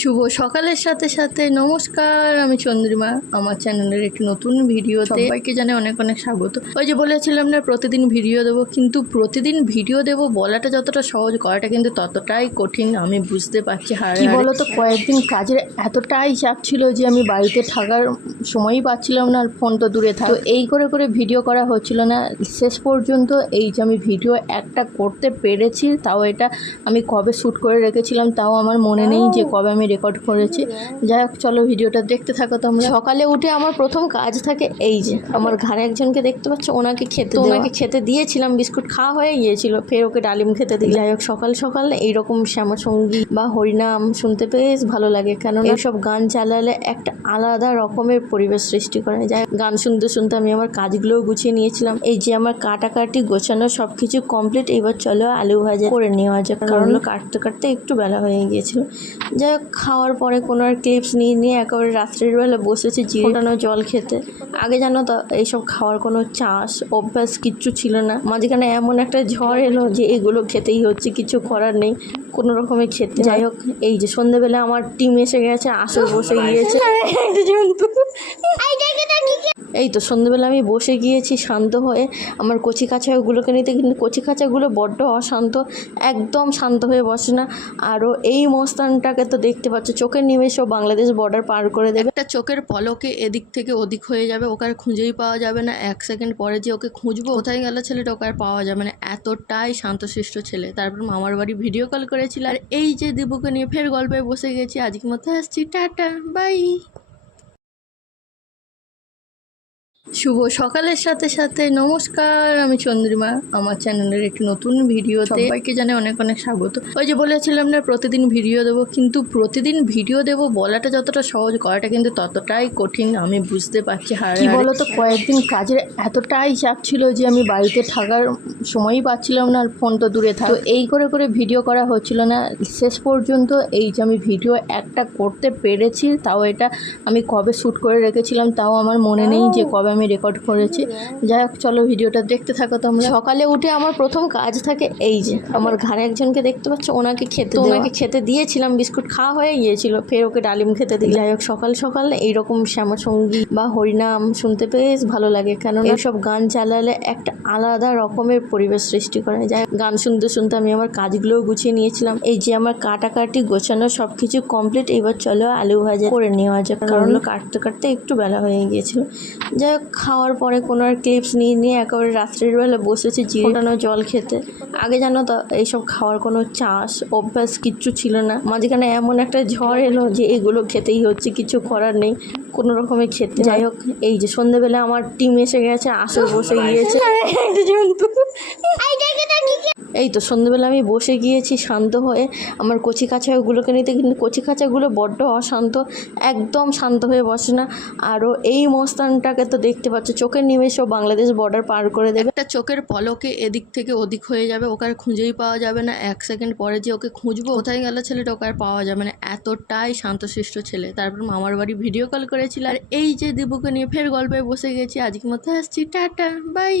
শুভ সকালের সাথে সাথে নমস্কার আমি চন্দ্রিমা আমার চ্যানেলের একটি নতুন ভিডিওতে সবাইকে জানে অনেক অনেক স্বাগত। ওই যে বলেছিলাম না প্রতিদিন ভিডিও দেবো কিন্তু প্রতিদিন ভিডিও দেবো বলাটা যতটা সহজ করাটা কিন্তু ততটাই কঠিন আমি বুঝতে পারছি হারে কি। বলতো কয়েকদিন কাজের এতটাই চাপ ছিল যে আমি বাড়িতে থাকার সময়ই পাচ্ছিলাম না আর ফোন তো দূরে থাক। এই করে করে ভিডিও করা হচ্ছিল না শেষ পর্যন্ত এই যে আমি ভিডিও একটা করতে পেরেছি তাও এটা আমি কবে শ্যুট করে রেখেছিলাম তাও আমার মনে নেই যে কবে আমি রেকর্ড করেছি। যাই হোক চলো ভিডিওটা দেখতে থাকো তোমরা। সকালে উঠে আমার প্রথম কাজ থাকে এই যে আমার ঘরে একজনকে দেখতে পাচ্ছ ওনাকে খেতে ওনাকে খেতে দিয়েছিলাম বিস্কুট খাওয়া হয়ে গিয়েছিল ফের ওকে ডালিম খেতে দিই যাই হোক সকাল সকাল এইরকম শ্যামাসঙ্গী বা হরিনাম শুনতে বেশ ভালো লাগে কারণ এইসব গান চালালে একটা আলাদা রকমের পরিবেশ সৃষ্টি করে। যাই গান শুনতে শুনতে আমি আমার কাজগুলোও গুছিয়ে নিয়েছিলাম। এই যে আমার কাটাকাটি গোছানো সব কিছু কমপ্লিট এবার চলো আলু ভাজা করে নেওয়া যাক কারণ কাটতে কাটতে একটু বেলা হয়ে গিয়েছিল। যাই হোক খাওয়ার পরে কোনো আর ক্লিপস নিয়ে নিয়ে একেবারে রাত্রের বেলা বসেছি জিরোটানো জল খেতে। আগে জানো তো এইসব খাওয়ার কোনো চাষ অভ্যাস কিচ্ছু ছিল না। মাঝখানে এমন একটা ঝড় এলো যে এগুলো খেতেই হচ্ছে কিছু করার নেই কোনো রকমে খেতে। যাই হোক এই যে সন্ধেবেলা আমার টিম এসে গেছে আসর বসে গিয়েছে। এই তো সন্ধ্যেবেলা আমি বসে গিয়েছি শান্ত হয়ে। আমার কচি কাছাগুলোকে নিতে কিন্তু কচি কাছাগুলো বড্ড অশান্ত, একদম শান্ত হয়ে বসে না। আরও এই মস্তানটাকে তো দেখতে পাচ্ছ, চোখের নিমেষেও বাংলাদেশ বর্ডার পার করে দেবে। একটা চোখের পলকে এদিক থেকে ওদিক হয়ে যাবে, ওকে আর খুঁজেই পাওয়া যাবে না। এক সেকেন্ড পরে যে ওকে খুঁজবো, কোথায় গেল ছেলেটা ওকে আর পাওয়া যাবে না। এতটাই শান্তশিষ্ট ছেলে। তারপর মামার বাড়ি ভিডিও কল করেছিল। আর এই যে দেবুকে নিয়ে ফের গল্পে বসে গেছি। আজকে মতো আসছি, টাটা বাই শুভ সকালের সাথে সাথে নমস্কার আমি চন্দ্রিমা আমার চ্যানেলের একটি নতুন ভিডিওতে সবাইকে জানে অনেক অনেক স্বাগত। ওই যে বলেছিলাম না প্রতিদিন ভিডিও দেবো কিন্তু প্রতিদিন ভিডিও দেবো বলাটা যতটা সহজ করাটা কিন্তু ততটাই কঠিন আমি বুঝতে পারছি হারে কি হারে। বলতো কয়েকদিন কাজের এতটাই চাপ ছিল যে আমি বাড়িতে থাকার সময়ই পাচ্ছিলাম না আর ফোন তো দূরে থাক। এই করে করে ভিডিও করা হচ্ছিল না শেষ পর্যন্ত এই যে আমি ভিডিও একটা করতে পেরেছি তাও এটা আমি কবে শ্যুট করে রেখেছিলাম তাও আমার মনে নেই যে কবে আমি রেকর্ড করেছি। যাই হোক চলো ভিডিওটা দেখতে থাকো তোমরা। সকালে উঠে আমার প্রথম কাজ থাকে এই যে আমার ঘরে একজনকে দেখতে পাচ্ছ ওনাকে খেতে ওনাকে খেতে দিয়েছিলাম বিস্কুট খাওয়া হয়ে গিয়েছিল ফের ওকে ডালিম খেতে দিই যাই হোক সকাল সকাল এইরকম শ্যামাসঙ্গী বা হরিনাম শুনতে বেশ ভালো লাগে কারণ এইসব গান চালালে একটা আলাদা রকমের পরিবেশ সৃষ্টি করে। যাই হোক, গান শুনতে শুনতে আমি আমার কাজগুলোও গুছিয়ে নিয়েছিলাম। এই যে আমার কাটাকাটি গোছানো সব কিছু কমপ্লিট এবার চলো আলু ভাজা করে নেওয়া যাক কারণ কাটতে কাটতে একটু বেলা হয়ে গিয়েছিল। যাই হোক খাওয়ার পরে কোনো আর ক্লিপস নিয়ে নিয়ে একেবারে রাত্রের বেলা বসেছি জিরোটানো জল খেতে আগে জানো তো এইসব খাওয়ার কোনো চাষ অভ্যাস কিচ্ছু ছিল না মাঝখানে এমন একটা ঝড় এলো যে এগুলো খেতেই হচ্ছে কিছু করার নেই কোনো রকমে খেতে যাই হোক এই যে সন্ধেবেলা আমার টিম এসে গেছে আসর বসে গিয়েছে এই তো সন্ধেবেলা আমি বসে গিয়েছি শান্ত হয়ে। আমার কচি কাছাগুলোকে নিতে কিন্তু কচি কাছাগুলো বড্ড অশান্ত, একদম শান্ত হয়ে বসে না। আরও এই মস্তানটাকে তো দেখতে পাচ্ছ, চোখের নিমেষেও বাংলাদেশ বর্ডার পার করে দেবে। একটা চোখের পলকে এদিক থেকে ওদিক হয়ে যাবে, ওকে আর খুঁজেই পাওয়া যাবে না। এক সেকেন্ড পরে যে ওকে খুঁজবো, কোথায় গেল ছেলেটা ওকে আর পাওয়া যাবে না। এতটাই শান্তশিষ্ট ছেলে। তারপর মামার বাড়ি ভিডিও কল করেছিল। আর এই যে দেবুকে নিয়ে ফের গল্পে বসে গেছি। আজকে মতো আসছি, টাটা বাই